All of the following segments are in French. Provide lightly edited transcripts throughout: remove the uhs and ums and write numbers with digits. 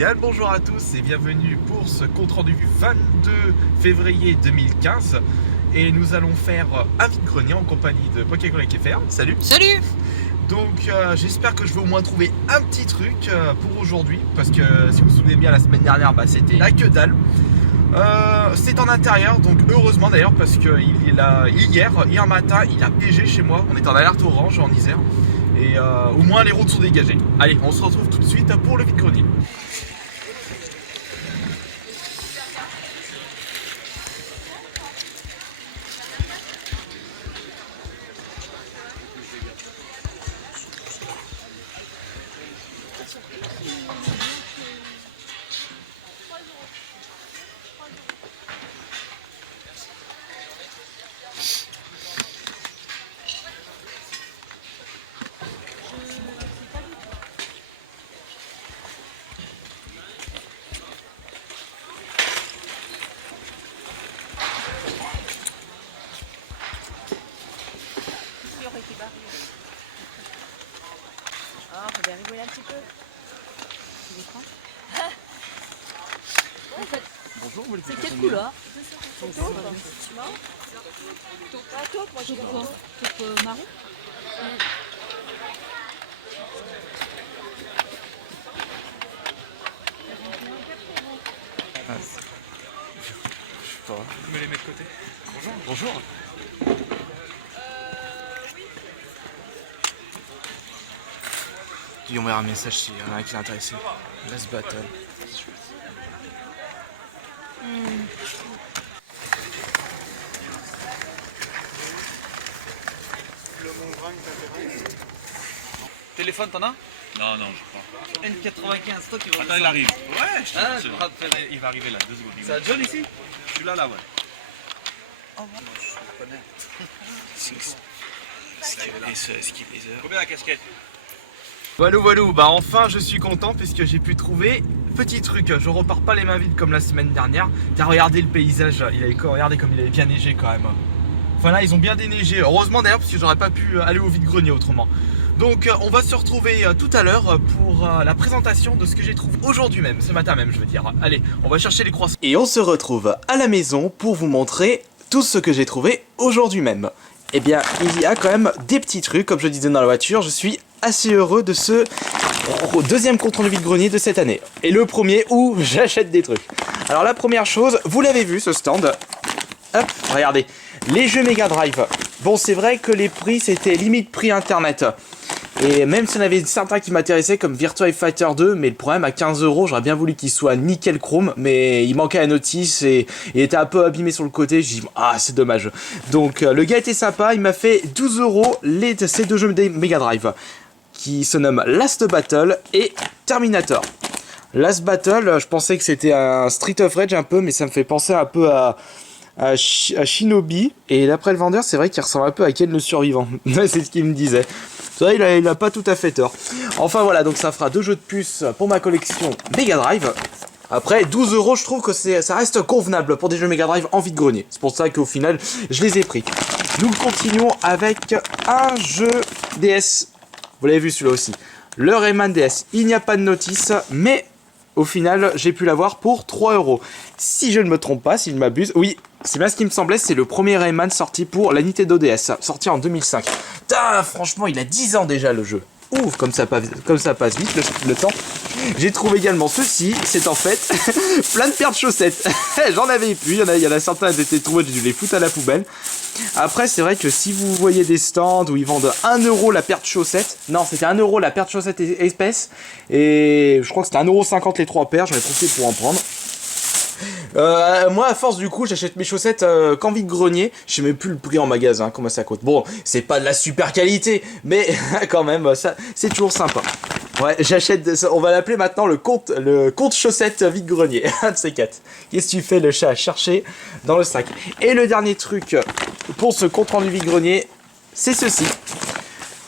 Bien le bonjour à tous et bienvenue pour ce compte rendu 22 février 2015. Et nous allons faire un vide-grenier en compagnie de PokéCollectFR. Salut. Salut. Donc j'espère que je vais au moins trouver un petit truc pour aujourd'hui. Parce que si vous vous souvenez bien, la semaine dernière, c'était la que dalle. C'est en intérieur, donc heureusement d'ailleurs, parce que hier matin, il a neigé chez moi. On est en alerte orange en Isère. Et au moins les routes sont dégagées. Allez, on se retrouve tout de suite pour le vide-grenier. Ah, on va bien rigoler un petit peu. Tu les prends? Bonjour, vous C'est quelle couleur? Taupe. Non? Pas taupe, moi je dis quoi? Taupe marron? Je sais pas. Vous me les mettre de côté. Bonjour. Bonjour. Lui envoyer un message s'il y en a un qui est intéressé. Let's battle. Téléphone, t'en as? Non, non, je crois. N95, toi qui vas. Attends, il arrive. Ouais, je Ah, te je crois que Il va arriver là, 2 secondes. c'est à John ici? Je suis là, ouais. Combien la casquette? Voilà, enfin je suis content puisque j'ai pu trouver petit truc. Je repars pas les mains vides comme la semaine dernière. Car regardez le paysage, regardez comme il avait bien neigé quand même. Enfin là ils ont bien déneigé, heureusement d'ailleurs parce que j'aurais pas pu aller au vide-grenier autrement. Donc on va se retrouver tout à l'heure pour la présentation de ce que j'ai trouvé aujourd'hui même, ce matin même je veux dire. Allez, on va chercher les croissants. Et on se retrouve à la maison pour vous montrer tout ce que j'ai trouvé aujourd'hui même. Eh bien, il y a quand même des petits trucs, comme je disais dans la voiture, je suis assez heureux de ce deuxième compte rendu vide-grenier de cette année. Et le premier où j'achète des trucs. Alors la première chose, vous l'avez vu ce stand. Hop, regardez, les jeux Mega Drive. Bon, c'est vrai que les prix c'était limite prix internet. Et même s'il y en avait certains qui m'intéressaient comme Virtua Fighter 2, mais le problème à 15 €, j'aurais bien voulu qu'il soit nickel chrome, mais il manquait la notice et il était un peu abîmé sur le côté. J'ai dit ah c'est dommage. Donc le gars était sympa, il m'a fait 12 € ces deux jeux Mega Drive qui se nomment Last Battle et Terminator. Last Battle, je pensais que c'était un Street of Rage un peu, mais ça me fait penser un peu à Shinobi, et d'après le vendeur c'est vrai qu'il ressemble un peu à Ken le survivant. C'est ce qu'il me disait. C'est vrai, il a pas tout à fait tort. Enfin voilà, donc ça fera deux jeux de puce pour ma collection Mega Drive. Après 12 €, je trouve que ça reste convenable pour des jeux Mega Drive en vide-grenier. C'est pour ça qu'au final je les ai pris. Nous continuons avec un jeu DS. Vous l'avez vu celui-là aussi, le Rayman DS. Il n'y a pas de notice, mais au final, j'ai pu l'avoir pour 3 €. Si je ne me trompe pas, si je m'abuse, oui, c'est bien ce qui me semblait, c'est le premier Rayman sorti pour la Nintendo DS, sorti en 2005. Putain, franchement, il a 10 ans déjà le jeu. Ouf, comme ça passe vite le temps. J'ai trouvé également ceci, c'est en fait plein de paires de chaussettes. J'en avais plus, il y en a certains qui étaient trouvés, j'ai dû les foutre à la poubelle. Après, c'est vrai que si vous voyez des stands où ils vendent 1 € la paire de chaussettes, non, c'était 1 € la paire de chaussettes espèces, et je crois que c'était 1,50 € les 3 paires, j'en ai profité pour en prendre. Moi à force du coup j'achète mes chaussettes qu'en vide-grenier. Je sais même plus le prix en magasin, comment ça coûte. Bon, c'est pas de la super qualité, mais quand même ça c'est toujours sympa. Ouais, j'achète, on va l'appeler maintenant le compte chaussettes vide-grenier. Un de ces quatre. Qu'est-ce que tu fais le chat à chercher dans le sac. Et le dernier truc pour ce compte rendu vide-grenier, c'est ceci.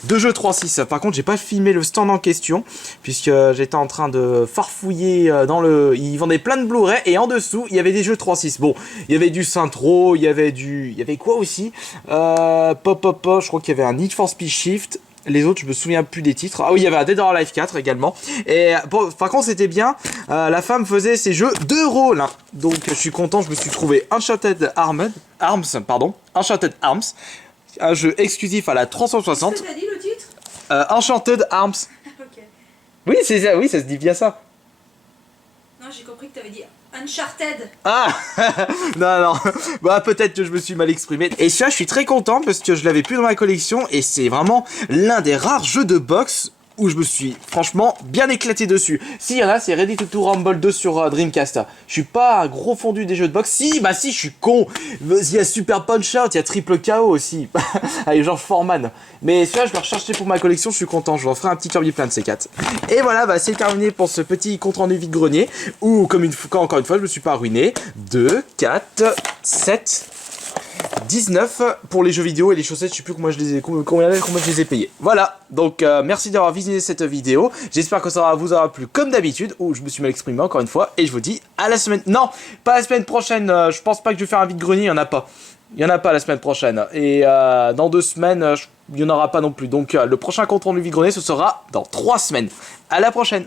Deux jeux 3.6. Par contre, j'ai pas filmé le stand en question puisque j'étais en train de farfouiller dans le. Ils vendaient plein de Blu-ray et en dessous il y avait des jeux 3.6. Bon, il y avait du Saint-Tro, il y avait quoi aussi je crois qu'il y avait un Need for Speed Shift Les autres, je me souviens plus des titres. Ah oui, il y avait un Dead or Alive 4 également. Et bon, par contre, c'était bien. La femme faisait ses jeux de rôle. Hein. Donc, je suis content. Je me suis trouvé Uncharted Arms, Uncharted Arms, un jeu exclusif à la 360. Qu'est-ce que t'as dit le titre? Uncharted Arms. Ok. Oui, oui, ça se dit bien ça. Non, j'ai compris que t'avais dit Uncharted. Ah non, bah peut-être que je me suis mal exprimé. Et ça, je suis très content parce que je l'avais plus dans ma collection et c'est vraiment l'un des rares jeux de boxe où je me suis franchement bien éclaté dessus. Si, il y en a, c'est Ready to Rumble 2 sur Dreamcast. Je suis pas un gros fondu des jeux de boxe. Si, bah si, je suis con. Il y a Super Punch Out, il y a Triple KO aussi. Avec George Foreman. Mais celui-là, je vais rechercher pour ma collection, je suis content. Je vous en ferai un petit Kirby plein de ces 4. Et voilà, bah c'est terminé pour ce petit compte rendu vide-grenier. Où, encore une fois, je me suis pas ruiné. 2, 4, 7... 19 pour les jeux vidéo et les chaussettes, je sais plus combien je les ai payés. Voilà, donc merci d'avoir visionné cette vidéo. J'espère que ça vous aura plu comme d'habitude. Ou je me suis mal exprimé encore une fois. Et je vous dis à la semaine... Non, pas la semaine prochaine. Je pense pas que je vais faire un vide-grenier, il y en a pas. Il y en a pas la semaine prochaine. Et dans 2 semaines, il y en aura pas non plus. Donc le prochain compte rendu vide-grenier, ce sera dans 3 semaines. À la prochaine.